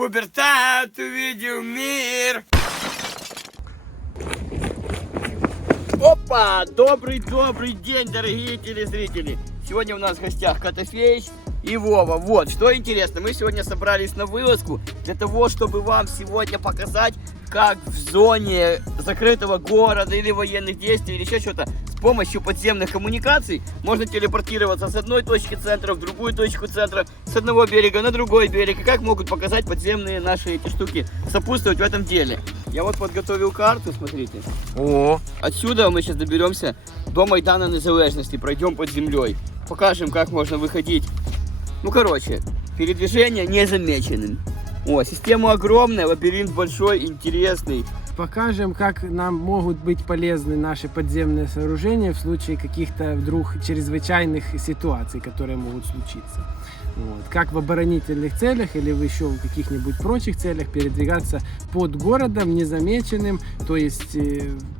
Пубертат увидел мир. Опа! Добрый день, дорогие телезрители. Сегодня у нас в гостях Котофеич и Вова. Вот, что интересно, мы сегодня собрались на вылазку для того, чтобы вам сегодня показать, как в зоне закрытого города или военных действий, или еще что-то, с помощью подземных коммуникаций можно телепортироваться с одной точки центра в другую точку центра, с одного берега на другой берег, и как могут показать подземные наши эти штуки сопутствовать в этом деле. Я вот подготовил карту, смотрите. О! Отсюда мы сейчас доберемся до Майдана Незалежности, пройдем под землей, покажем, как можно выходить. Ну, короче, передвижение незамеченным. О, система огромная, лабиринт большой, интересный. Покажем, как нам могут быть полезны наши подземные сооружения в случае каких-то вдруг чрезвычайных ситуаций, которые могут случиться. Вот. Как в оборонительных целях или в еще в каких-нибудь прочих целях передвигаться под городом незамеченным, то есть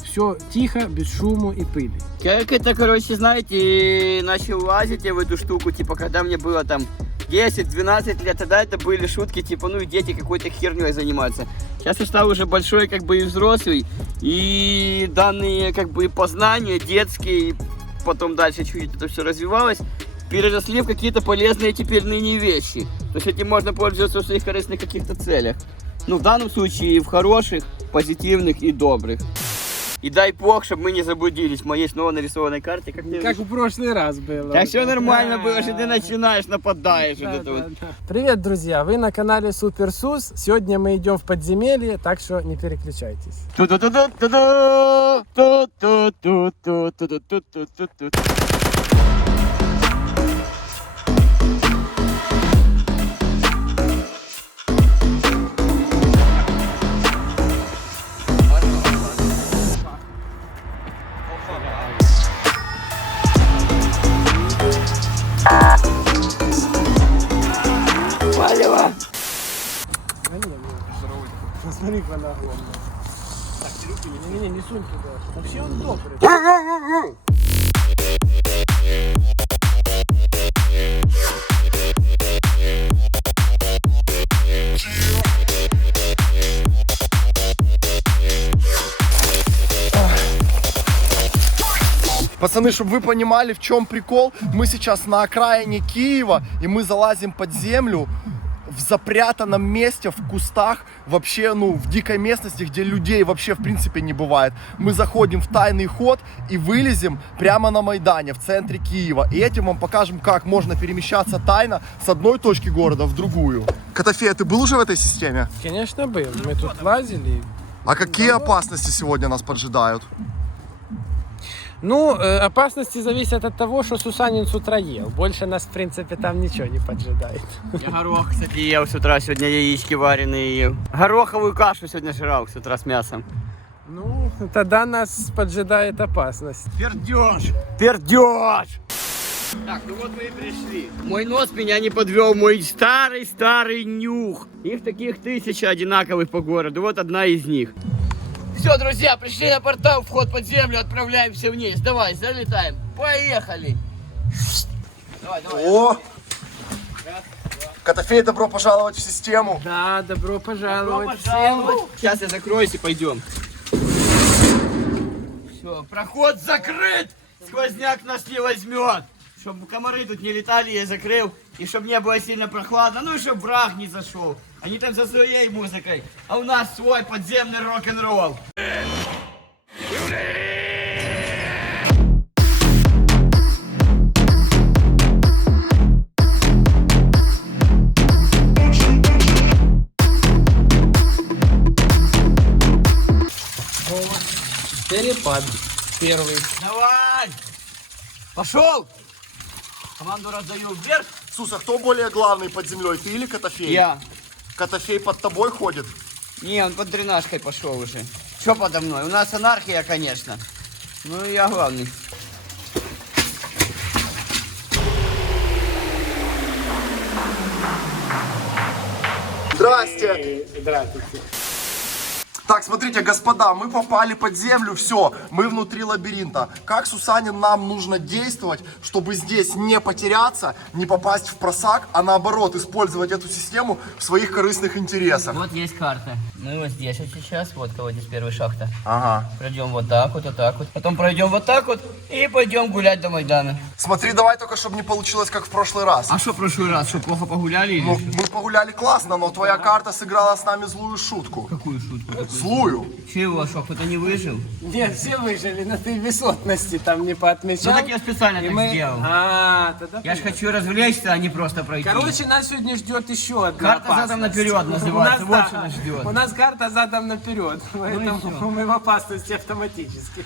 все тихо, без шума и пыли. Как это, короче, знаете, начал лазить я в эту штуку, типа, когда мне было там 10-12 лет, тогда это были шутки, типа, ну и дети какой-то херней занимаются. Сейчас я стал уже большой, как бы, и взрослый, и данные, как бы, познания детские, потом дальше чуть это все развивалось, переросли в какие-то полезные теперь ныне вещи. То есть этим можно пользоваться в своих корыстных каких-то целях. Ну, в данном случае в хороших, позитивных и добрых. И дай бог, чтобы мы не заблудились в моей снова нарисованной карте. Как в прошлый раз было. Так все нормально было, что ты начинаешь, нападаешь. Да. Привет, друзья! Вы на канале Супер Сус. Сегодня мы идем в подземелье, так что не переключайтесь. Валева! Смотри, как она огромная. Не сунь туда. Вообще он добрый. Пацаны, чтобы вы понимали, в чем прикол, мы сейчас на окраине Киева, и мы залазим под землю в запрятанном месте, в кустах, вообще, ну, в дикой местности, где людей вообще, в принципе, не бывает. Мы заходим в тайный ход и вылезем прямо на Майдане, в центре Киева. И этим вам покажем, как можно перемещаться тайно с одной точки города в другую. Котофей, ты был уже в этой системе? Конечно, был. Мы тут лазили. А какие опасности сегодня нас поджидают? Ну, опасности зависят от того, что Сусанин с утра ел. Больше нас, в принципе, там ничего не поджидает. Я горох, кстати, ел с утра, сегодня яички вареные ел. Гороховую кашу сегодня жрал с утра с мясом. Ну, тогда нас поджидает опасность. Пердеж! Пердеж! Так, ну вот мы и пришли. Мой нос меня не подвел, мой старый нюх. Их таких 1000 одинаковых по городу, вот одна из них. Все, друзья, пришли на портал, вход под землю, отправляемся вниз. Давай, залетаем. Поехали. Давай. О! Котофей, добро пожаловать в систему. Да, добро пожаловать. Сейчас я закроюсь и пойдем. Все, проход закрыт. Сквозняк нас не возьмет. Чтобы комары тут не летали, я закрыл. И чтобы не было сильно прохладно. Ну и чтобы враг не зашел. Они там за своей музыкой. А у нас свой подземный рок-н-ролл. Перепад первый. Давай! Пошел! Команду раздаю вверх. Сус, а кто более главный под землей, ты или Котофей? Я. Котофей под тобой ходит? Не, он под дренажкой пошел уже. Что подо мной? У нас анархия, конечно. Ну и я главный. Здрасте! Здравствуйте. Так, смотрите, господа, мы попали под землю, все, мы внутри лабиринта. Как, Сусанин, нам нужно действовать, чтобы здесь не потеряться, не попасть в просак, а наоборот, использовать эту систему в своих корыстных интересах? Вот есть карта. Мы вот здесь вот сейчас, вот кого здесь первая шахта. Ага. Пройдем вот так вот, потом пройдем вот так вот и пойдем гулять до Майдана. Смотри, давай только, чтобы не получилось, как в прошлый раз. А что в прошлый раз? Что, плохо погуляли или? Ну, мы погуляли классно, но твоя карта сыграла с нами злую шутку. Какую шутку такую? Злую. Чего, что, кто-то не выжил? Нет, все выжили, но ты высотности там не поотмечал. Ну так я специально И так сделал. Тогда Я ж хочу развлечься, а не просто пройти. Короче, нас сегодня ждет еще одна Карта опасность. задом наперед называется, вот что нас ждет. У нас карта задом наперед, поэтому мы в опасности автоматически.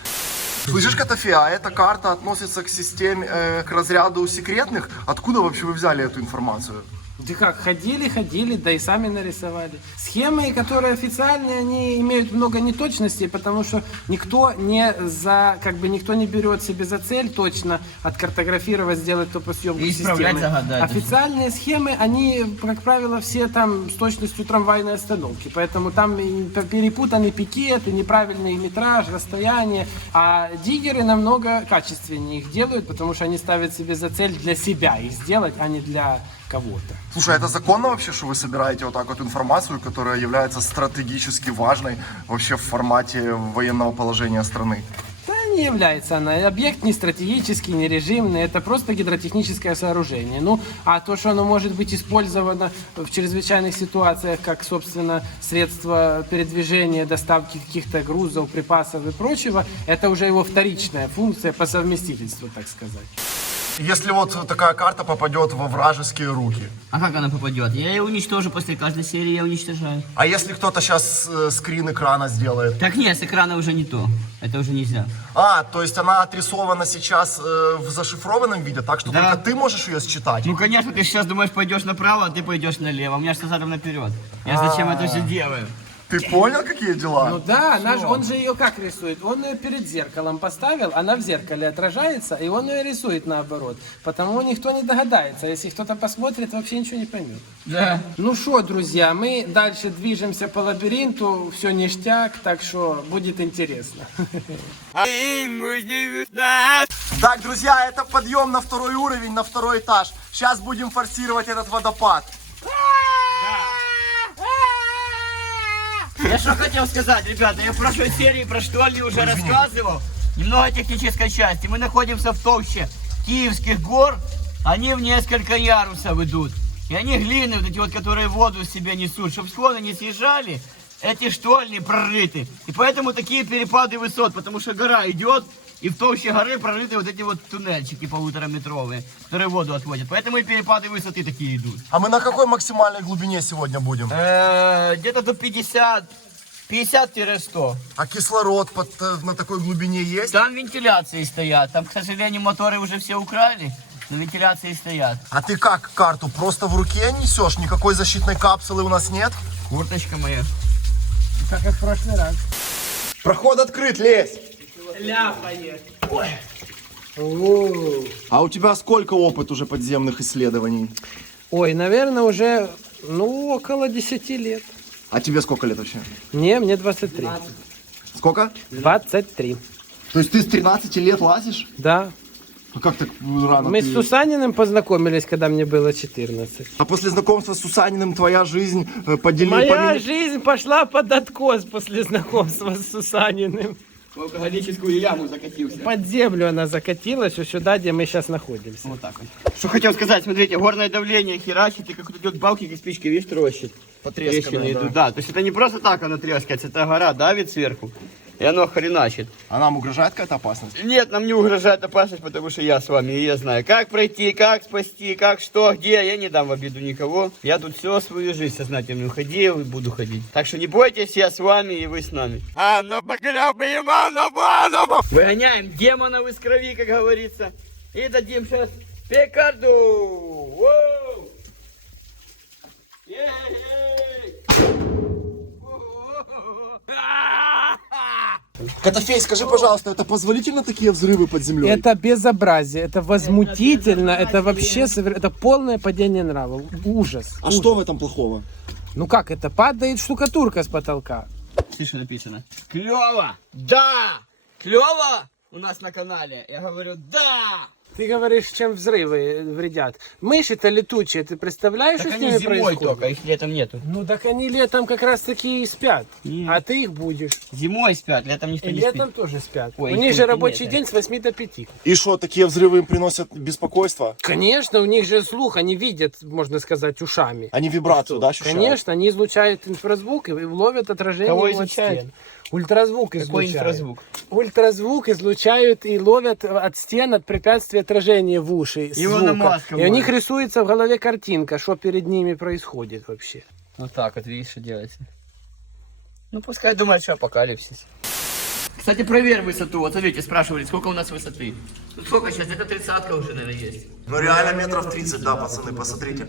Слышишь, Котофей, а эта карта относится к системе, к разряду секретных? Откуда вообще вы взяли эту информацию? Да как, ходили, да и сами нарисовали. Схемы, которые официальные, они имеют много неточностей, потому что никто не берет себе за цель точно откартографировать, сделать топосъемку И исправлять, системы. загадать. Официальные схемы, они, как правило, все там с точностью трамвайной остановки, поэтому там и перепутаны пикеты, неправильный метраж, расстояние, а диггеры намного качественнее их делают, потому что они ставят себе за цель для себя их сделать, а не для кого-то. Слушай, а это законно вообще, что вы собираете вот так вот информацию, которая является стратегически важной вообще в формате военного положения страны? Да, не является она. Объект не стратегический, не режимный, это просто гидротехническое сооружение. Ну, а то, что оно может быть использовано в чрезвычайных ситуациях, как, собственно, средство передвижения, доставки каких-то грузов, припасов и прочего, это уже его вторичная функция по совместительству, так сказать. Если вот такая карта попадет во вражеские руки, А как она попадет? Я ее уничтожу после каждой серии, я уничтожаю. а если кто-то сейчас скрин экрана сделает? Так нет, с экрана уже не то. Это уже нельзя. А, то есть она отрисована сейчас в зашифрованном виде, так что Да. только ты можешь ее считать? Ну, конечно, ты сейчас думаешь, пойдешь направо, а ты пойдешь налево. У меня что задом наперед. Я зачем это все делаю? Ты понял, какие дела? Ну да, он же ее как рисует? Он ее перед зеркалом поставил, она в зеркале отражается, и он ее рисует наоборот. Потому никто не догадается. Если кто-то посмотрит, вообще ничего не поймет. Да. Ну что, друзья, мы дальше движемся по лабиринту, все ништяк, так что будет интересно. Так, друзья, это подъем на второй уровень, на второй этаж. Сейчас будем форсировать этот водопад. Я что хотел сказать, ребята, я в прошлой серии про штольни уже рассказывал. Немного технической части. Мы находимся в толще Киевских гор. Они в несколько ярусов идут. И они глины, вот эти вот, которые воду в себе несут. Чтобы склоны не съезжали, эти штольни прорыты. И поэтому такие перепады высот, потому что гора идет, и в толще горы прорыты вот эти вот туннельчики полутораметровые, которые воду отводят. Поэтому и перепады высоты такие идут. А мы на какой максимальной глубине сегодня будем? Где-то до 50-100. А кислород на такой глубине есть? Там вентиляции стоят. Там, к сожалению, моторы уже все украли, но вентиляции стоят. А ты как карту просто в руке несешь? Никакой защитной капсулы у нас нет? Курточка моя. Как и в прошлый раз. Проход открыт, лезь! Ляпает. А у тебя сколько опыт уже подземных исследований? Ой, наверное, уже, около 10 лет. А тебе сколько лет вообще? Мне 23. Сколько? 23. То есть ты с 13 лет лазишь? Да. А как так рано? Мы с Сусаниным познакомились, когда мне было 14. А после знакомства с Сусаниным твоя жизнь Моя жизнь пошла под откос после знакомства с Сусаниным. В алкоголическую яму закатился. Под землю она закатилась, вот сюда, где мы сейчас находимся. Вот так вот. Что хотел сказать, смотрите, горное давление херачит, и как вот идет балки, как спички, видишь, трощит. Трещины идут, да. То есть это не просто так оно трескается, это гора давит сверху, и оно хреначит. А нам угрожает какая-то опасность? Нет, нам не угрожает опасность, потому что я с вами, и я знаю, как пройти, как спасти, как что, где. Я не дам в обиду никого. Я тут всю свою жизнь сознательно ходил и буду ходить. Так что не бойтесь, я с вами, и вы с нами. Выгоняем демонов из крови, как говорится, и дадим сейчас пекарду. Воу! Котофей, скажи, пожалуйста, это позволительно такие взрывы под землей? Это безобразие, это возмутительно, это вообще это полное падение нравов. Ужас. А что в этом плохого? Ну как это? Падает штукатурка с потолка. Смотри, что написано. Клево! Да! Клево у нас на канале. Я говорю, да! Ты говоришь, чем взрывы вредят. Мыши-то летучие, ты представляешь, Так что с они ними зимой происходит? только, их летом нету. Ну так они летом как раз таки и спят. Нет. А ты их будешь. Зимой спят, летом никто И не летом спит. тоже спят. Ой, у них их же тут рабочий нет, день с 8 до 5. И что, такие взрывы им приносят беспокойство? Конечно, у них же слух, они видят, можно сказать, ушами. Они вибрацию, да, ощущают? Конечно, они излучают инфразвук и ловят отражение Кого его от излучают? стен. Ультразвук Какой излучают. инфразвук? Ультразвук излучают и ловят от стен, от препятствия отражения в уши Его звука. на масках И у можно. них рисуется в голове картинка, что перед ними происходит вообще. Вот так вот, видишь, что делается. Ну, пускай думают, что апокалипсис. Кстати, проверь высоту. Вот смотрите, спрашивали, сколько у нас высоты. Ну, сколько сейчас? Это 30-ка уже, наверное, есть. Ну реально метров 30, да, пацаны, посмотрите.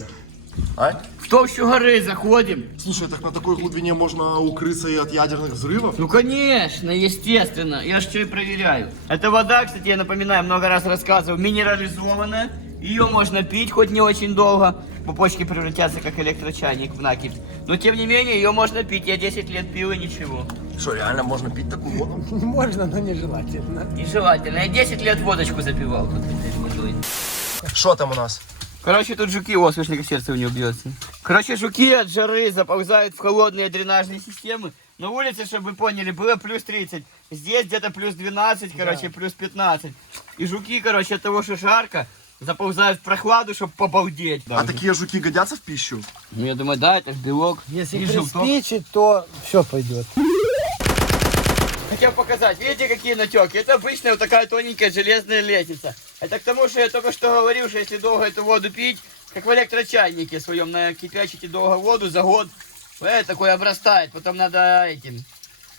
А? В толщу горы заходим. Слушай, так на такой глубине можно укрыться и от ядерных взрывов? Ну, конечно, естественно. Я ж что и проверяю. Эта вода, кстати, я напоминаю, много раз рассказывал, минерализованная. Ее можно пить, хоть не очень долго. Пупочки превратятся, как электрочайник в накипь. Но, тем не менее, ее можно пить. Я 10 лет пил и ничего. Что, реально можно пить такую воду? Можно, но нежелательно. Нежелательно. Я 10 лет водочку запивал тут этой водой. Что там у нас? Короче, тут жуки, о, слышно, как сердце у него бьется. Короче, жуки от жары заползают в холодные дренажные системы. На улице, чтобы вы поняли, было плюс 30. Здесь где-то плюс 12, короче, плюс 15. И жуки, короче, от того, что жарко, заползают в прохладу, чтобы побалдеть. А такие жуки годятся в пищу? Ну, я думаю, да, это ж белок. Если и желток. приспичит, то все пойдет. Хотел показать, видите, какие натеки? Это обычная вот такая тоненькая железная лестница. Это к тому, что я только что говорил, что если долго эту воду пить, как в электрочайнике своем, накипячите долго воду за год, такое обрастает. Потом надо этим,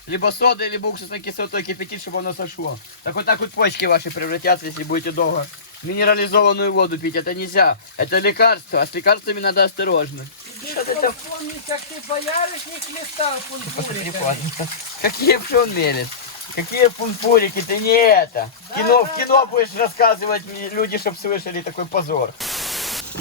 либо содой, либо уксусной кислотой кипятить, чтобы оно сошло. Так вот почки ваши превратятся, если будете долго минерализованную воду пить. Это нельзя. Это лекарство, а с лекарствами надо осторожно. Что ты там? Помнить, как ты боярышник листал Какие пшенмелец? Какие пунпурики? Ты не это. В кино будешь рассказывать люди, чтобы слышали такой позор.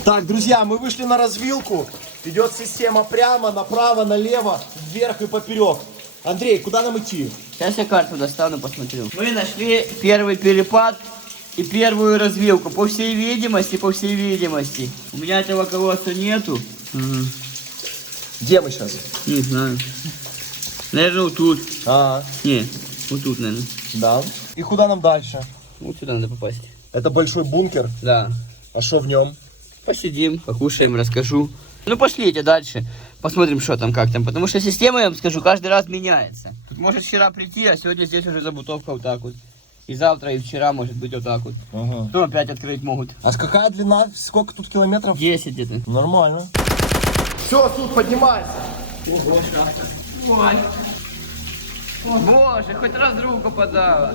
Так, друзья, мы вышли на развилку. Идет система прямо, направо, налево, вверх и поперек. Андрей, куда нам идти? Сейчас я карту достану, посмотрю. Мы нашли первый перепад и первую развилку. По всей видимости. У меня этого колодца нету. Где мы сейчас? Не знаю. Наверное, вот тут. Не, вот тут, наверное. Да. И куда нам дальше? Вот сюда надо попасть. Это большой бункер. Да. А что в нем? Посидим, покушаем, расскажу. Ну, пошлите дальше. Посмотрим, что там, как там. Потому что система, я вам скажу, каждый раз меняется. Тут может вчера прийти, а сегодня здесь уже забутовка вот так вот. И завтра, и вчера может быть вот так вот. Ага. Потом опять открыть могут. А какая длина? Сколько тут километров? 10 где-то. Нормально. Все, тут поднимайся. Ого, шахта. Ой. О, боже, хоть раз в руку подала.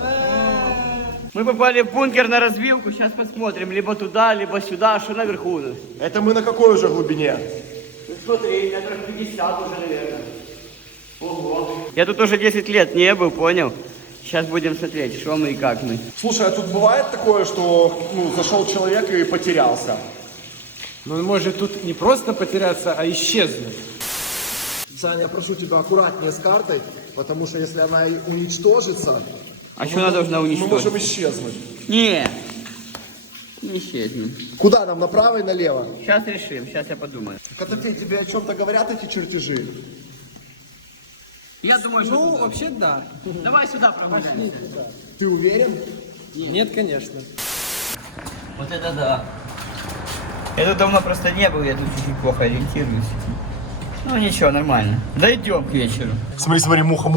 Мы попали в бункер на развилку, сейчас посмотрим. Либо туда, либо сюда, что наверху у нас. Это мы на какой уже глубине? Ну, смотри, метров 50 уже, наверное. Ого. Я тут уже 10 лет не был, понял? Сейчас будем смотреть, что мы и как мы. Слушай, а тут бывает такое, что зашел человек и потерялся? Но он может тут не просто потеряться, а исчезнуть. Саня, я прошу тебя аккуратнее с картой, потому что если она и уничтожится, А что она должна мы уничтожить? можем исчезнуть. Не исчезнем. Куда нам, направо и налево? Сейчас решим, сейчас я подумаю. Котофей, тебе о чем-то говорят эти чертежи? Я думаю, что Ну, туда. вообще да. Давай сюда прогуляем. Ты уверен? Нет, конечно. Вот это да. Я тут давно просто не был, я тут чуть-чуть плохо ориентируюсь. Ну ничего, нормально. Дойдем к вечеру. Смотри, муха.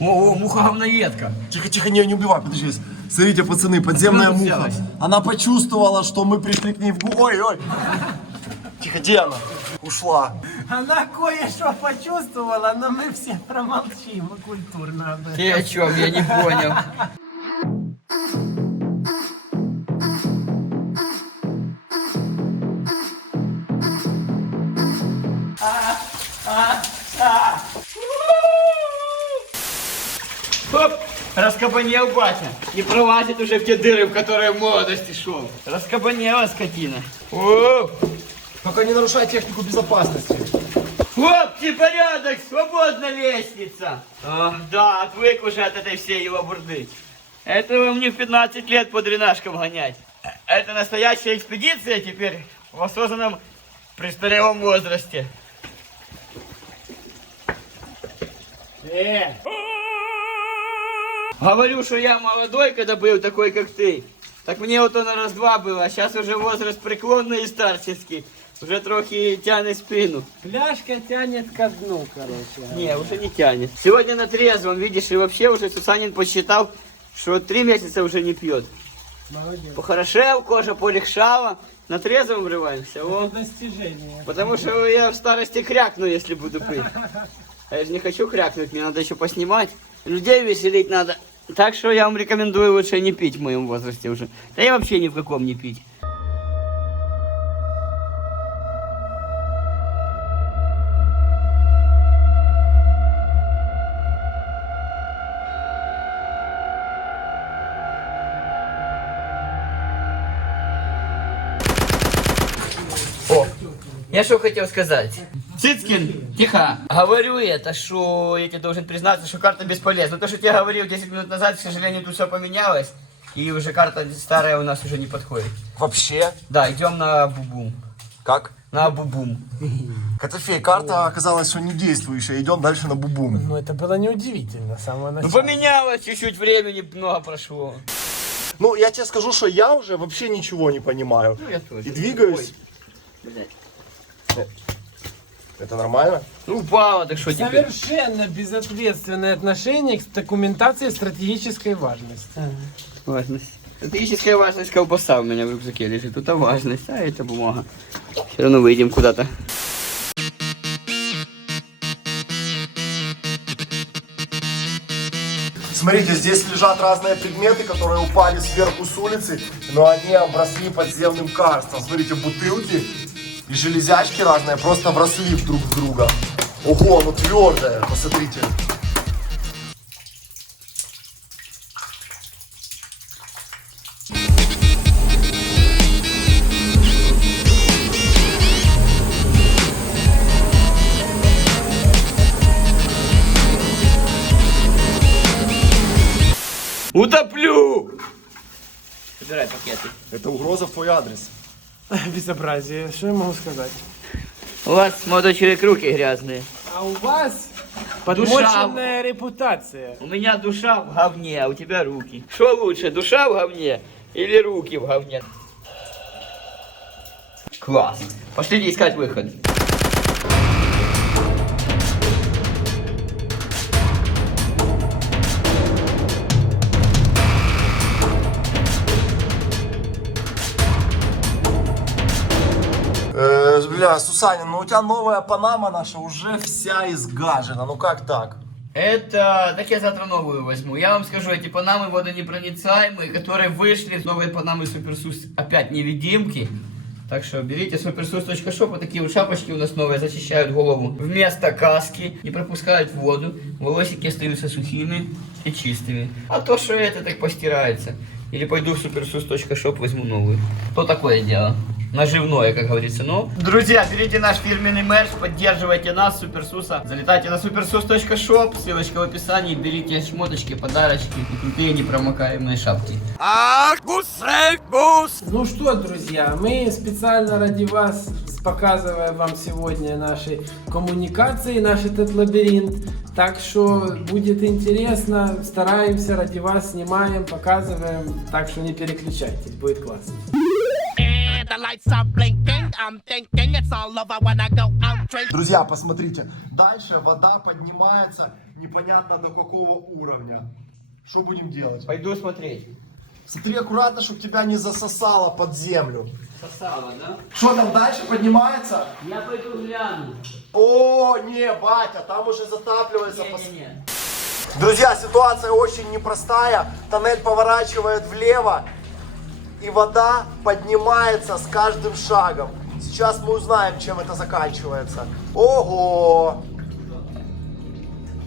О, муха-говноедка. Тихо, не убивай, подожди. Смотрите, пацаны, подземная Откуда муха. взялась? Она почувствовала, что мы пришли к ней в Ой. Тихо, где она? Ушла. Она кое-что почувствовала, но мы все промолчим культурно об этом. Ты о чем? Я не понял. Хоп! Раскабанел батя. Не пролазит уже в те дыры, в которые в молодости шел. Раскабанела скотина. О! Только не нарушай технику безопасности. Хлопцы, порядок, свободно! одна лестница. Да, отвык уже от этой всей его бурды. Это вам не в 15 лет по дренажкам гонять. Это настоящая экспедиция теперь в осознанном престарелом возрасте. Говорю, что я молодой, когда был такой, как ты. Так мне вот он раз-два было, а сейчас уже возраст преклонный и старческий. Уже трохи тянет спину. Пляшка тянет ко дну, короче. Не, уже не тянет. Сегодня на трезвом, видишь, и вообще уже Сусанин посчитал, что 3 месяца уже не пьет. Молодец. Похорошел, кожа полегшала, на трезвом врываемся. О. Достижение. Потому что я в старости крякну, если буду пить. А я же не хочу крякнуть, мне надо еще поснимать. Людей веселить надо. Так что я вам рекомендую лучше не пить в моем возрасте уже. Да я вообще ни в каком не пить. О, я что хотел сказать. Цицкин, тихо. Говорю это, что я тебе должен признаться, что карта бесполезна. То, что я говорил 10 минут назад, к сожалению, тут все поменялось. И уже карта старая у нас уже не подходит. Вообще? Да, идем на бубум. Как? На бубум. Котофей, карта оказалась, что не действующая. Идем дальше на бубум. Ну, это было неудивительно с самого Ну начала. поменялось чуть-чуть, времени много прошло. Ну, я тебе скажу, что я уже вообще ничего не понимаю. Ну, я тоже. И двигаюсь. Ой, блядь. Это нормально? Ну упало, так что теперь? Совершенно безответственное отношение к документации стратегической важности. Важность. Стратегическая важность колбаса у меня в рюкзаке лежит. Тут важность, а это бумага. Все равно выйдем куда-то. Смотрите, здесь лежат разные предметы, которые упали сверху с улицы, но они обросли подземным карстом. Смотрите, бутылки и железячки разные просто вросли друг в друга. Ого, ну твердое, посмотрите. Утоплю! Собирай пакеты. Это угроза в твой адрес. Безобразие. Что я могу сказать? У вас, молодой человек, руки грязные. А у вас подмоченная репутация. У меня душа в говне, а у тебя руки. Что лучше, душа в говне или руки в говне? Класс. Пошли искать выход. Бля, Сусанин, ну у тебя новая Панама наша уже вся изгажена. Ну как так? Это... Так я завтра новую возьму. Я вам скажу, эти панамы водонепроницаемые, которые вышли с новой панамы Суперсус, опять невидимки. Так что берите supersus.shop, вот такие вот шапочки у нас новые, защищают голову вместо каски, не пропускают воду, волосики остаются сухими и чистыми. А то, что это так постирается. Или пойду в supersus.shop, возьму новую. То такое дело. Наживное, как говорится. Ну, друзья, берите наш фирменный мерч, поддерживайте нас, Суперсуса. Залетайте на supersus.shop, ссылочка в описании, берите шмоточки, подарочки и крутые непромокаемые шапки. Ну что, друзья, мы специально ради вас показываем вам сегодня наши коммуникации, наш этот лабиринт. Так что будет интересно, стараемся ради вас, снимаем, показываем. Так что не переключайтесь, будет классно. Друзья, посмотрите, дальше вода поднимается непонятно до какого уровня. Что будем делать? Пойду смотреть. Смотри аккуратно, чтобы тебя не засосало под землю. Сосало, да? Что там дальше поднимается? Я пойду гляну. О, не, батя, там уже затапливается. Не-не-не. Друзья, ситуация очень непростая. Тоннель поворачивает влево, и вода поднимается с каждым шагом. Сейчас мы узнаем, чем это заканчивается. Ого!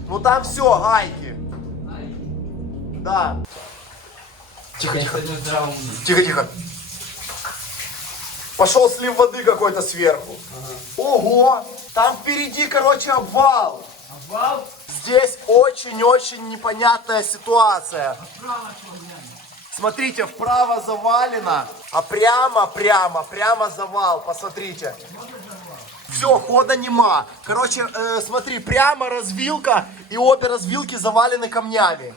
Ну там все, гайки. Да. Тихо, тихо. Тихо, тихо. Пошел слив воды какой-то сверху. Ого! Там впереди, короче, обвал. Обвал? Здесь очень-очень непонятная ситуация. Смотрите, вправо завалено, а прямо завал, посмотрите. Все, хода нема. Короче, смотри, прямо развилка, и обе развилки завалены камнями.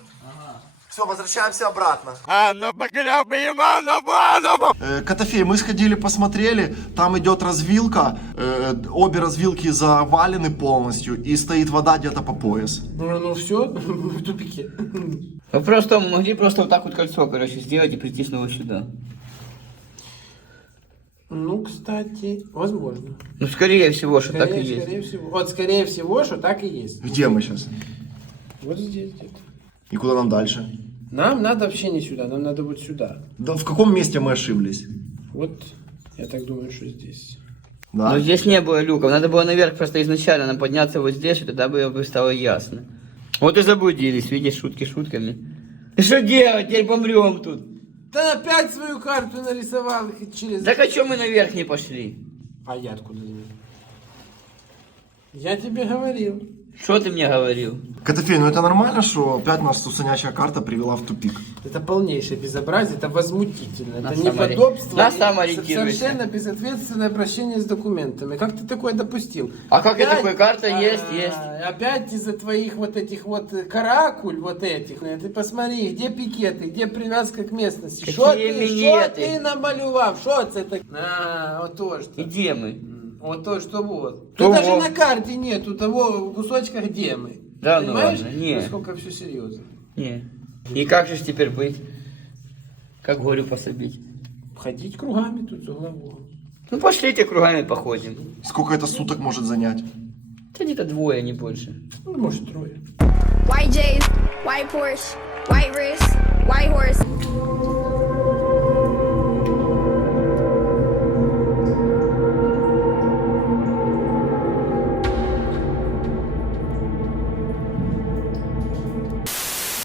Все, возвращаемся обратно. Котофей, мы сходили, посмотрели, там идет развилка, обе развилки завалены полностью, и стоит вода где-то по пояс. Ну все, в тупике. Вопрос в том, мы могли просто вот так вот кольцо, короче, сделать и прийти снова сюда. Ну, кстати, возможно. Ну, скорее всего, что так и есть. Скорее всего. Вот, скорее всего, что так и есть. Где мы сейчас? Вот здесь где-то. И куда нам дальше? Нам надо вообще не сюда, нам надо вот сюда. Да в каком месте мы ошиблись? Вот, я так думаю, что здесь. Да? Но здесь не было люков, надо было наверх просто изначально нам подняться вот здесь, и тогда бы стало ясно. Вот и заблудились, видишь, шутки шутками. И что делать, теперь помрем тут. Да опять свою карту нарисовал и через... Так а что мы наверх не пошли? А я откуда знаю? Я тебе говорил. Что ты мне говорил? Котофей, ну это нормально, что опять нас сусанячая карта привела в тупик? Это полнейшее безобразие, это возмутительно. На Это самом неподобство. на и самоориентируйся. совершенно безответственное обращение с документами. Как ты такое допустил? А как это Опять- такое? Карта есть. Опять из-за твоих вот этих вот каракуль, вот этих. Ты посмотри, где пикеты, где привязка к местности. Какие Что ты минеты? намалював? Что это так? Вот то что. И где мы? Вот то, что вот. То Тут даже вот. на карте нету того кусочка, где мы. Да, ну Понимаешь, ладно, не. насколько все серьезно. Не. И как же ж теперь быть? Как горю пособить? Ходить кругами тут за голову. Ну пошлите кругами походим. Сколько это суток может занять? Да где-то двое, не больше. Ну, может, трое. White J's, white Porsche, white wrist, white horse.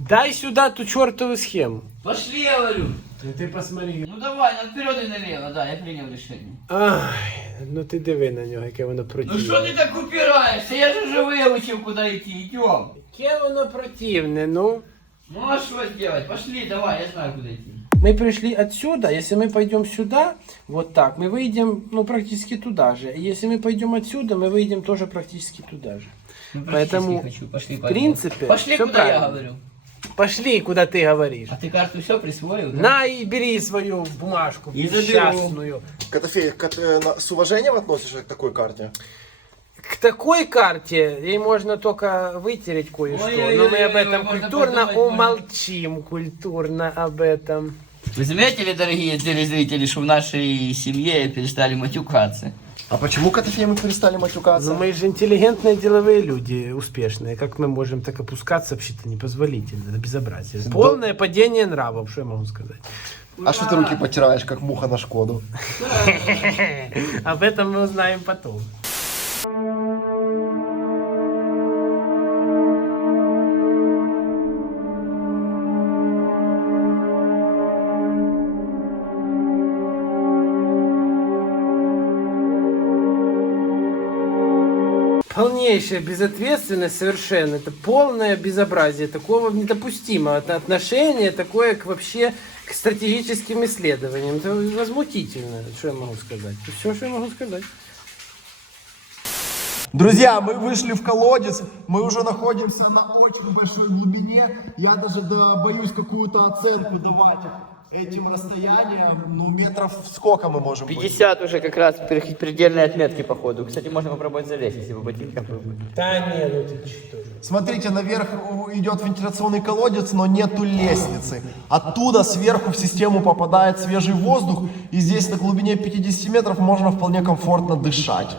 Дай сюда ту чертову схему. Пошли, я говорю. Ты посмотри. Ну давай, вперед и налево, да, я принял решение. Ай, ну ти диви на нього, яке воно Ну противне. что ты так упираешься? Я же уже выучил, куда идти, идем. Яке воно противне, ну. Ну а что сделать? Пошли, давай, я знаю, куда идти. Мы пришли отсюда, если мы пойдем сюда, вот так, мы выйдем, ну, практически туда же. Если мы пойдем отсюда, мы выйдем тоже практически туда же. Ну, Поэтому, хочу. Пошли, в принципе, пошли, всё куда я правильно. говорю. Пошли, куда ты говоришь. А ты карту все присвоил, да? На и бери свою бумажку И заберу. несчастную. Котофей, с уважением относишься к такой карте? К такой карте ей можно только вытереть кое-что, Ой-ой-ой, но мы об этом можно культурно подумать, умолчим, культурно об этом. Вы заметили, дорогие телезрители, что в нашей семье перестали матюкаться? А почему, Котофей, мы перестали матюкаться? Но мы же интеллигентные деловые люди, успешные. Как мы можем так опускаться, вообще-то непозволительно, это безобразие. Полное падение нравов, что я могу сказать. А что ты руки потираешь, как муха на Шкоду? Об этом мы узнаем потом. Полнейшая безответственность совершенно. Это полное безобразие. Такого недопустимо. Отношение такое к вообще к стратегическим исследованиям. Это возмутительно, что я могу сказать. Это все, что я могу сказать. Друзья, мы вышли в колодец, мы уже находимся на очень большой глубине. Я даже боюсь какую-то оценку давать этим расстояниям. Ну, метров сколько мы можем быть? 50 уже как раз предельные отметки, походу. Кстати, можно попробовать залезть, если по ботинкам выбыть. Да не, ну ты что же. Смотрите, наверх идет вентиляционный колодец, но нету лестницы. Оттуда сверху в систему попадает свежий воздух, и здесь на глубине 50 метров можно вполне комфортно дышать.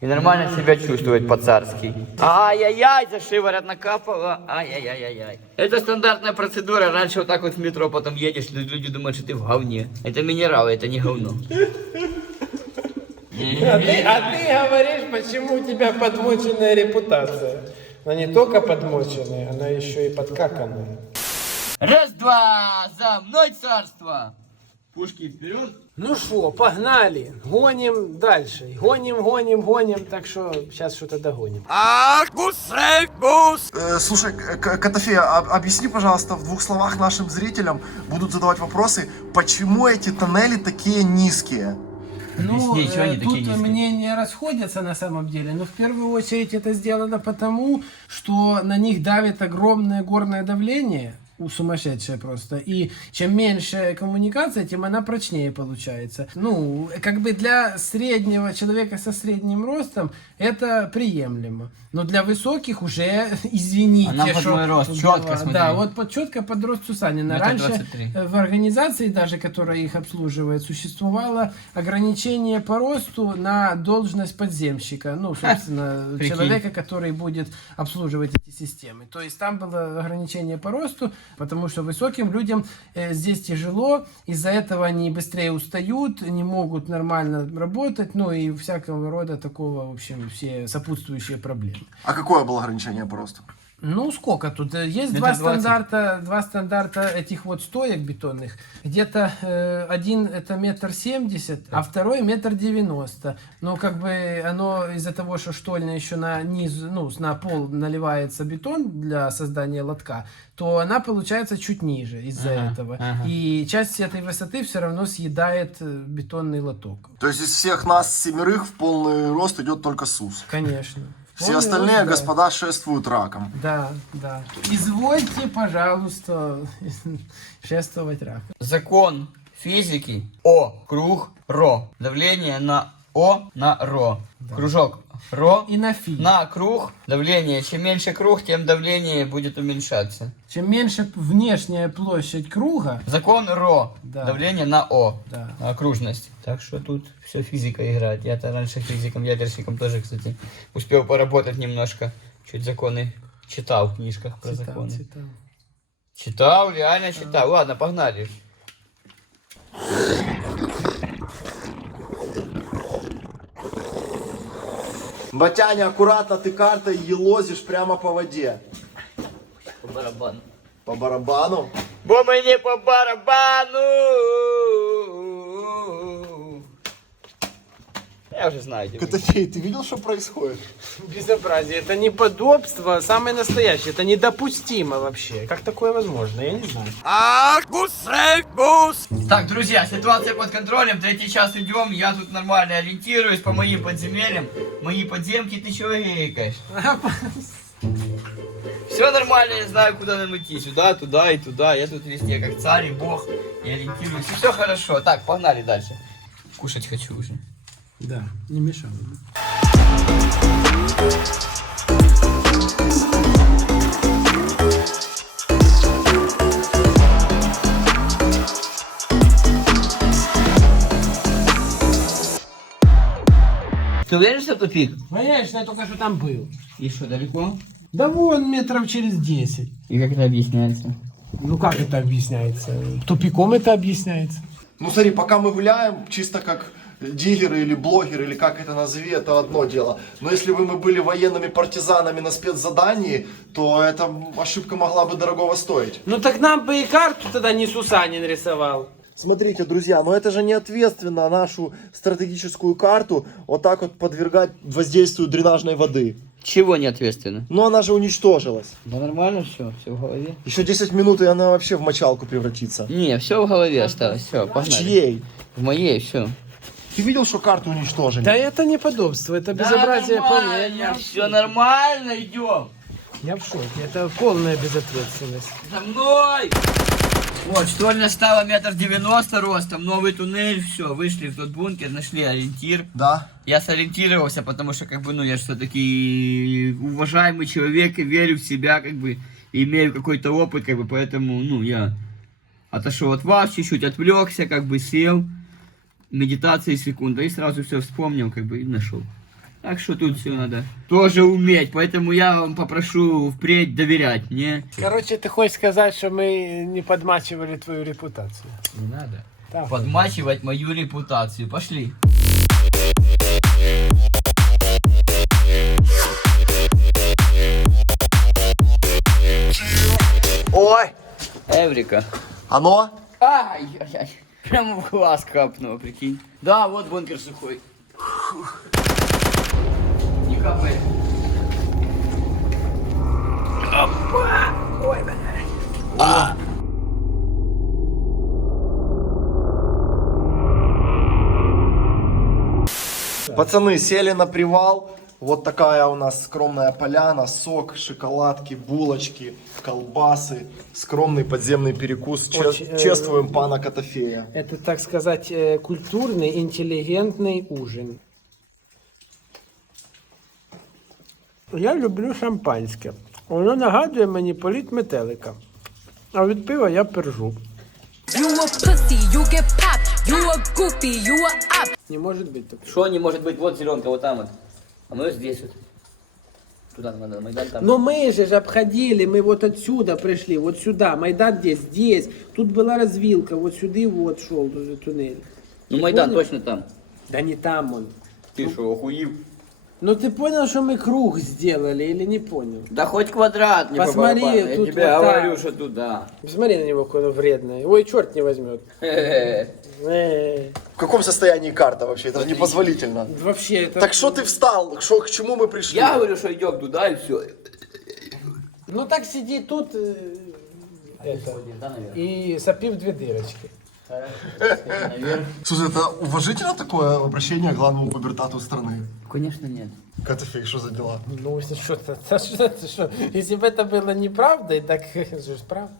И нормально себя чувствовать по-царски. Ай-яй-яй, за шиворот накапало. Ай-яй-яй-яй. Это стандартная процедура. Раньше вот так вот в метро потом едешь, люди думают, что ты в говне. Это минералы, это не говно. А ты говоришь, почему у тебя подмоченная репутация. Она не только подмоченная, она еще и подкаканная. Раз-два, за мной царство. Пушки вперед. Ну что, погнали, гоним дальше, гоним, так что сейчас что-то догоним. Слушай, Котофея, объясни, пожалуйста, в 2 словах нашим зрителям, будут задавать вопросы, почему эти тоннели такие низкие? Ну, Объясни, чего они тут такие низкие? мнения расходятся на самом деле, но в первую очередь это сделано потому, что на них давит огромное горное давление, сумасшедшее просто, и чем меньше коммуникация, тем она прочнее получается. Ну, как бы для среднего человека со средним ростом это приемлемо, но для высоких уже, извините, А нам под мой рост, четко, смотри. Да, вот четко под рост Сусанина. Метр Раньше 23. в организации, даже которая их обслуживает, существовало ограничение по росту на должность подземщика. Ну, собственно, Прикинь. человека, который будет обслуживать эти системы. То есть там было ограничение по росту, потому что высоким людям здесь тяжело, из-за этого они быстрее устают, не могут нормально работать, ну и всякого рода такого, в общем, все сопутствующие проблемы. А какое было ограничение по росту? Ну, сколько тут? Есть Метр два стандарта этих вот стоек бетонных. Где-то один это 1,70 м, а второй 1,90 м. Но как бы оно из-за того, что штольня еще на низ, ну, на пол наливается бетон для создания лотка, то она получается чуть ниже из-за этого. И часть этой высоты все равно съедает бетонный лоток. То есть из всех нас 7 в полный рост идет только СУС. Конечно. Все Полный остальные рост, да. господа шествуют раком. Да, да. Извольте, пожалуйста, шествовать рак. Закон физики. О, круг, ро. Давление на О на ро. Кружок ро. И на фи. На круг давление. Чем меньше круг, тем давление будет уменьшаться. Чем меньше внешняя площадь круга, Закон ро. Да. Давление на О. Да. На окружность. Так что тут все физика играет. Я-то раньше физиком, ядерщиком тоже, кстати, успел поработать немножко. Чуть законы читал в книжках про законы. читал. Читал, реально читал. Ладно, погнали. Батяня, аккуратно, ты картой елозишь прямо по воде. По барабану. По барабану. Бо мені по барабану. Я уже знаю. где вы. Котофей, ты видел, что происходит? Безобразие. Это неподобство, самое настоящее. Это недопустимо вообще. Как такое возможно? Я не знаю. Так, друзья, ситуация под контролем. 3-й час идем. Я тут нормально ориентируюсь по моим подземельям. Мои подземки, ты чего гикаешь? Все нормально, я знаю, куда нам идти. Сюда, туда и туда. Я тут везде как царь и бог. Я ориентируюсь. Все хорошо. Так, погнали дальше. Кушать хочу уже. Да, не мешало. Ты уверен, что тупик? Конечно, я только что там был. И что, далеко? Да вон метров через 10. И как это объясняется? Ну как это объясняется? Тупиком это объясняется. Ну смотри, пока мы гуляем, чисто как дилеры или блогеры, или как это назови, это одно дело. Но если бы мы были военными партизанами на спецзадании, то эта ошибка могла бы дорогого стоить. Ну так нам бы и карту тогда не Сусанин рисовал. Смотрите, друзья, но это же не ответственно нашу стратегическую карту вот так вот подвергать воздействию дренажной воды. Чего не ответственно? Но она же уничтожилась. Да нормально все в голове. Еще 10 минут, и она вообще в мочалку превратится. Не, все в голове осталось, все, В погнали. чьей? В моей, все. Ты видел, что карту уничтожили? Да это неподобство, это безобразие полное. Все нормально, идем. Я в шоке, это полная безответственность. За мной! Вот, штольня стала 1,90 м ростом, новый туннель, все, вышли в тот бункер, нашли ориентир. Да. Я сориентировался, потому что, как бы, ну, я же все-таки уважаемый человек и верю в себя, как бы, и имею какой-то опыт, как бы, поэтому, ну, я отошел от вас, чуть-чуть отвлекся, как бы, сел, медитации секунда, и сразу все вспомнил, как бы, и нашел. Так что тут все надо тоже уметь, поэтому я вам попрошу впредь доверять мне. Короче, ты хочешь сказать, что мы не подмачивали твою репутацию? Не надо Так. подмачивать мою репутацию. Пошли. Ой! Эврика. Оно? Ай-яй-яй. Прямо в глаз капнуло, прикинь. Да, вот бункер сухой. Не капает. Опа! Ой, блядь. Пацаны, сели на привал. Вот такая у нас скромная поляна. Сок, шоколадки, булочки, колбасы. Скромный подземный перекус. Очень, Чествуем пана Котофея. Это, так сказать, культурный, интеллигентный ужин. Я люблю шампанське. Воно нагадує мені політ метелика. А від пива я пержу. You a pussy, you get popped. You a goofy, you a op. Не може бути такого. Что не может быть? Вот зеленка, вот там вот. А мы здесь вот. Туда надо, Майдан там. Но мы же обходили, мы вот отсюда пришли, вот сюда. Майдан здесь. Тут была развилка, вот сюда вот шел туннель. Ну Майдан понял? точно там. Да не там он. Ты что, охуел? Ну ты понял, что мы круг сделали или не понял? Да хоть квадрат, не Посмотри, по барабану. Я тут тебе вот говорю, так. что туда. Посмотри на него, какой он вредный. Ой, черт не возьмет. В каком состоянии карта вообще? Это же непозволительно. Вообще это... Так что ты встал? К чему мы пришли? Я говорю, что идем туда и все. Ну так сиди тут и сопи в две дырочки. Слушай, это уважительно такое обращение к главному пубертату страны? Конечно нет. Котофей, что за дела? Ну, что, если бы это было неправдой, так это же правда.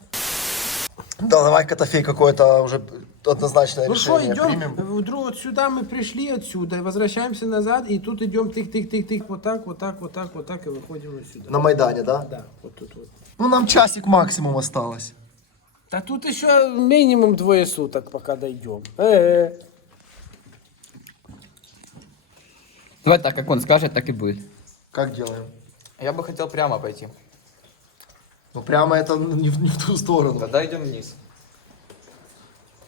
Да, давай, Котофей, какое-то уже однозначное Ну что, решение идем, примем. вот сюда мы пришли отсюда, и возвращаемся назад, и тут идем тык-тык-тык-тык, вот так, вот так, вот так, вот так, и выходим вот сюда. На Майдане, да? Да, вот тут вот. Ну, нам часик максимум осталось. Да тут еще минимум 2 суток, пока дойдем. Давай так, как он скажет, так и будет. Как делаем? Я бы хотел прямо пойти. Ну, прямо это не в ту сторону. Тогда идем вниз.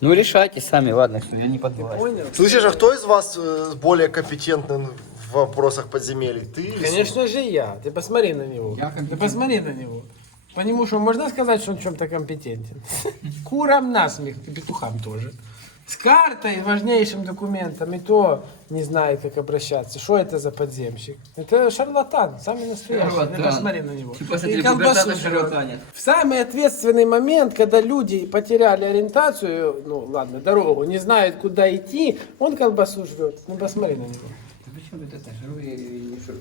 Ну решайте сами, ладно, что я не подбиваю. Понял? Слышишь, а кто из вас более компетентный в вопросах подземелий? Ты или Конечно же я. Ты посмотри на него. Ты посмотри на него. По нему что, можно сказать, что он в чем-то компетентен? Курам насмех, и петухам тоже. С картой, важнейшим документом, и то не знает, как обращаться. Что это за подземщик? Это шарлатан, самый настоящий. Шарлатан. Ты посмотри на него. Ты посмотри, И колбасу пубертата жрет. шарлатанит. В самый ответственный момент, когда люди потеряли ориентацию, ну ладно, дорогу, не знают, куда идти, он колбасу жрет. Ну посмотри на него. Почему тут это? Жру я или не жру?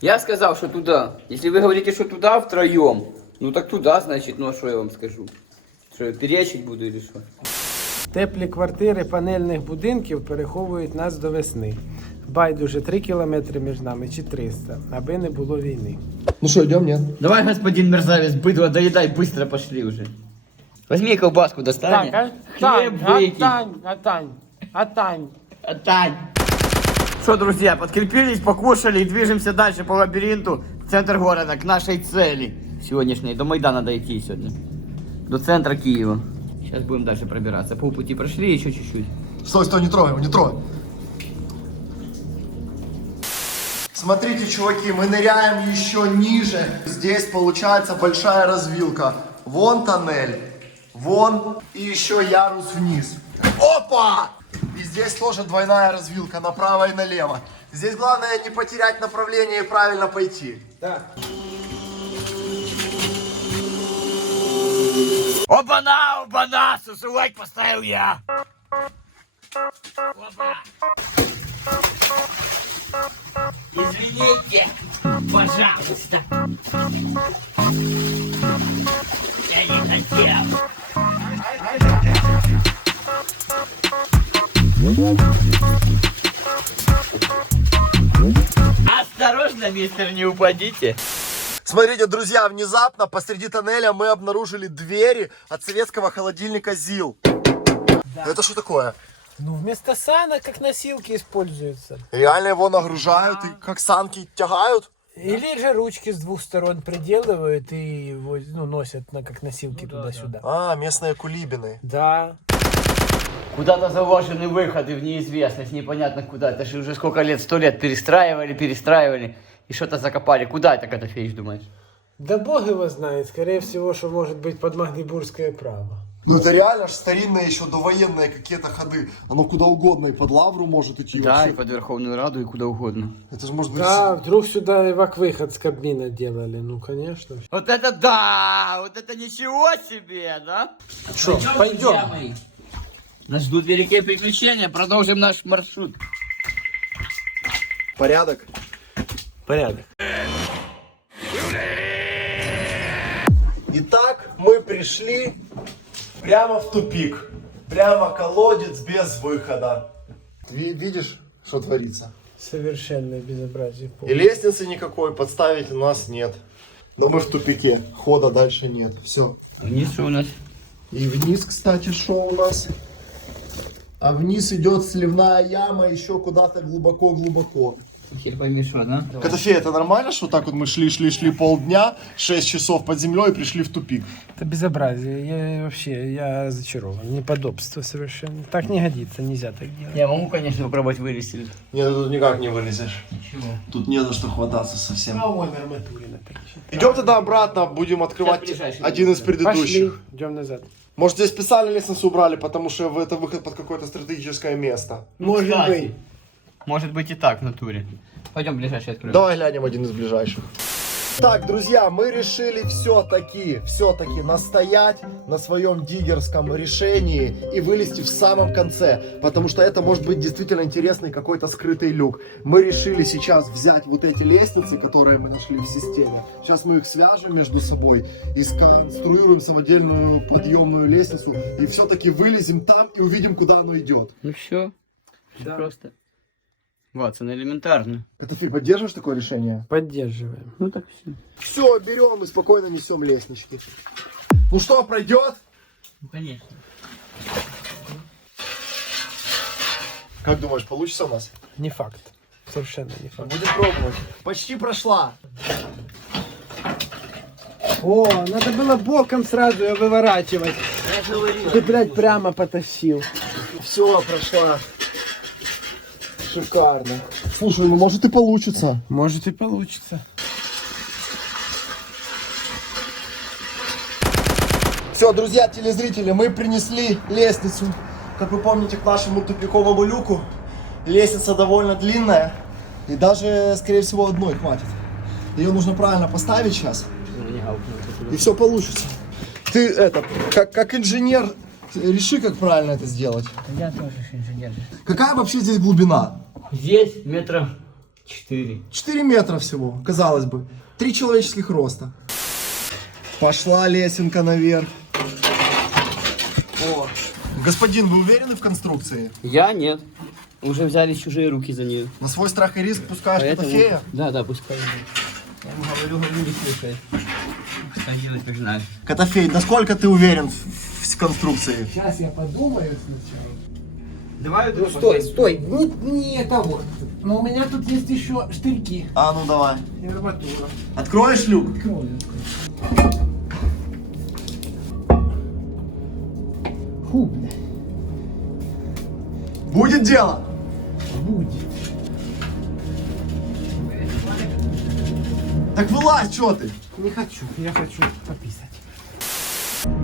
Я сказал, что туда. Если вы говорите, что туда втроем, ну так туда, значит, ну а что я вам скажу? Что я перечить буду или что? Теплі квартири панельних будинків переховують нас до весни. Байдуже 3 кілометри між нами чи 300, аби не було війни. Ну что, идем, нет? Давай, господин мерзавец, быдло, доедай, быстро пошли уже. Возьми колбаску, достань. Хлеб выкинь. Атань. Отстань. Что, друзья, подкрепились, покушали и движемся дальше по лабиринту в центр города, к нашей цели сегодняшней. До Майдана дойти сегодня. До центра Киева. Сейчас будем дальше пробираться. Полпути прошли, еще чуть-чуть. Стой, стой, не трогай его, не трогай. Смотрите, чуваки, мы ныряем еще ниже. Здесь получается большая развилка. Вон тоннель, вон и еще ярус вниз. Опа! И здесь тоже двойная развилка, направо и налево. Здесь главное не потерять направление и правильно пойти. Да. Оба-на, оба-на, сусулайк поставил я. Опа. Извините, пожалуйста. Я не хотел. Осторожно, мистер, не упадите. Смотрите, друзья, внезапно посреди тоннеля мы обнаружили двери от советского холодильника ЗИЛ. Да. Это что такое? Ну, вместо санок как носилки используются. Реально его нагружают и как санки тягают? Или же ручки с 2 сторон приделывают и его, ну, носят как носилки туда-сюда. А, местные кулибины. Да. Куда-то заложены выходы в неизвестность, непонятно куда. Это же уже сколько лет, 100 лет перестраивали и что-то закопали. Куда это, Котофеич, думаешь? Да бог его знает. Скорее всего, что может быть под Магдебургское право. Ну это реально ж старинные еще довоенные какие-то ходы. Оно куда угодно и под лавру может идти. Да, вообще. и под Верховную Раду, и куда угодно. Это же может быть... Да, вдруг сюда эвак-выход с Кабмина делали, ну конечно. Вот это да! Вот это ничего себе, да? Что, пойдем? Нас ждут великие приключения, продолжим наш маршрут. Порядок. Порядок. Итак, мы пришли прямо в тупик. Прямо колодец без выхода. Видишь, что творится? Совершенное безобразие. И лестницы никакой подставить у нас нет. Но мы в тупике. Хода дальше нет. Все. Вниз что у нас? И вниз, кстати, что у нас? А вниз идет сливная яма еще куда-то глубоко-глубоко. Хер пойми что, да? Котофей, это нормально, что так вот мы шли полдня, 6 часов под землей и пришли в тупик? Это безобразие. Я разочарован. Неподобство совершенно. Так не годится, нельзя так делать. Я могу, конечно, попробовать вылезти. Нет, тут никак не вылезешь. Чего? Тут не за что хвататься совсем. Вон арматурина такие. Идем тогда обратно, будем открывать Сейчас ближайший один из Пошли, предыдущих. идем назад. Может, здесь специально лестницу убрали, потому что это выход под какое-то стратегическое место. Может кстати. быть. Может быть и так в натуре. Пойдем ближайший откроем. Давай глянем один из ближайших. Так, друзья, мы решили все-таки настоять на своем диггерском решении и вылезти в самом конце, потому что это может быть действительно интересный какой-то скрытый люк. Мы решили сейчас взять вот эти лестницы, которые мы нашли в системе. Сейчас мы их свяжем между собой и сконструируем самодельную подъемную лестницу и все-таки вылезем там и увидим, куда оно идет. Ну все. Да. Просто. Ватсон, элементарно. Котофей, поддерживаешь такое решение? Поддерживаем. Ну так все. Все, берем и спокойно несем лестнички. Ну что, пройдет? Ну конечно. Как думаешь, получится у нас? Не факт. Совершенно не факт. Будем пробовать. Почти прошла. О, надо было боком сразу ее выворачивать. Ты, блядь, прямо потащил. Все, прошла. Шикарно. Слушай, ну может и получится. Может и получится. Все, друзья, телезрители, мы принесли лестницу. Как вы помните, к нашему тупиковому люку. Лестница довольно длинная. И даже, скорее всего, одной хватит. Ее нужно правильно поставить сейчас. И все получится. Ты это, как инженер, реши, как правильно это сделать. Я тоже инженер. Какая вообще здесь глубина? Здесь метров 4. 4 метра всего, казалось бы. 3 человеческих роста. Пошла лесенка наверх. О. Господин, вы уверены в конструкции? Я нет. Уже взялись чужие руки за нее. На свой страх и риск пускаешь Котофея? Да, пускай. Я ему говорю, не слушай. Что делать, как знаешь. Котофей, насколько ты уверен в конструкции? Сейчас я подумаю сначала. Давай Ну стой, не это вот. Но у меня тут есть еще штырьки А, ну давай. и арматура. Откроешь люк? Фу, бля, Будет дело? будет. Так вылазь, что ты? Не хочу, я хочу пописать.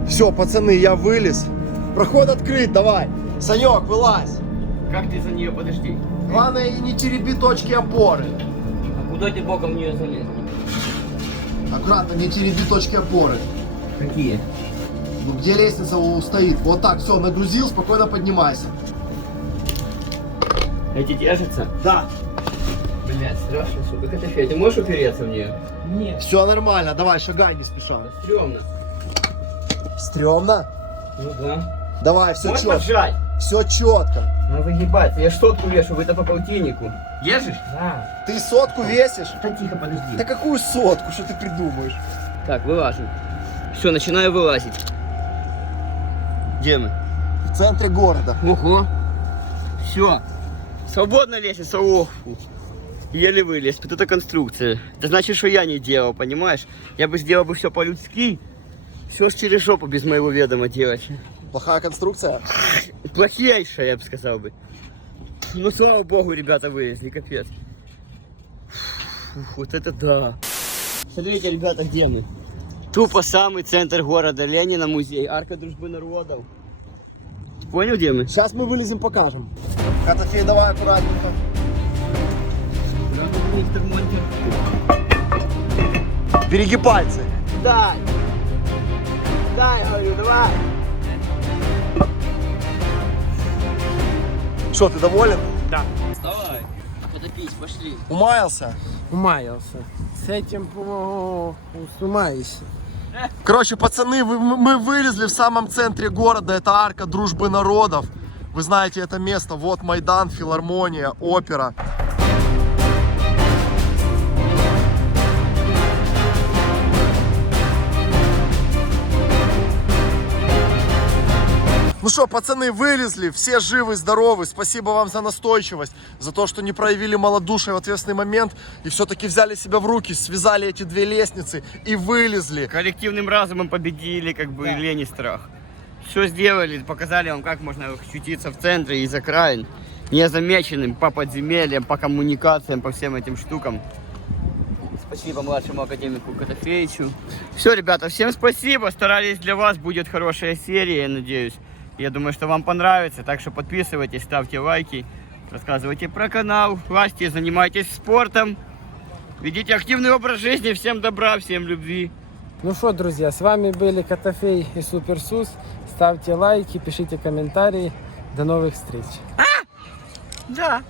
Все, пацаны, я вылез. Проход открыт, давай. Санек, вылазь. Как ты за нее, подожди. Главное, не тереби точки опоры. А куда ты боком в нее залез? Аккуратно, не тереби точки опоры. Какие? Ну, где лестница стоит? Вот так, все, нагрузил, спокойно поднимайся. Эти держатся? Да. Блять, страшно, сука. Котофей, ты можешь упереться в нее? Нет. Все нормально, давай, шагай, не спеша. Стремно. Стрёмно? Ну да. Давай, все Можешь четко. поджать? Все четко. Ну выгибаться. Я штотку вешу, вы-то по полтиннику. Держишь? Да. Ты сотку весишь? Да тихо, подожди. Да какую сотку, что ты придумаешь? Так, вылазим. Все, начинаю вылазить. Где мы? В центре города. Ого. Все. Свободная лестница. Ох. фу. Еле вылез. Вот это конструкция. Это значит, что я не делал, понимаешь? Я бы сделал бы все по-людски. Все ж через жопу без моего ведома делать. Плохая конструкция? Плохейшая, я бы сказал бы. Ну, слава богу, ребята вылезли, капец. Фух, вот это да. Смотрите, ребята, где мы? Тупо самый центр города Ленина, музей, арка дружбы народов. Понял, где мы? Сейчас мы вылезем, покажем. Котофей, давай аккуратненько. Мистер Монтер. Береги пальцы. Дай! Дай, говорю, давай! Что, ты доволен? Да. Вставай! Потопись, пошли. Умаялся? Умаялся. С этим умаешься. Короче, пацаны, мы вылезли в самом центре города. Это арка дружбы народов. Вы знаете это место. Вот Майдан, филармония, опера. Ну что, пацаны, вылезли, все живы, здоровы. Спасибо вам за настойчивость, за то, что не проявили малодушие в ответственный момент и все-таки взяли себя в руки, связали эти две лестницы и вылезли. Коллективным разумом победили, как бы, лень и страх. Все сделали, показали вам, как можно очутиться в центре из окраин, незамеченным по подземельям, по коммуникациям, по всем этим штукам. Спасибо младшему академику Котофеевичу. Все, ребята, всем спасибо. Старались для вас, будет хорошая серия, я надеюсь. Я думаю, что вам понравится. Так что подписывайтесь, ставьте лайки, рассказывайте про канал, лазьте, занимайтесь спортом, ведите активный образ жизни. Всем добра, всем любви. Ну что, друзья, с вами были Котофей и Суперсус. Ставьте лайки, пишите комментарии. До новых встреч. Да.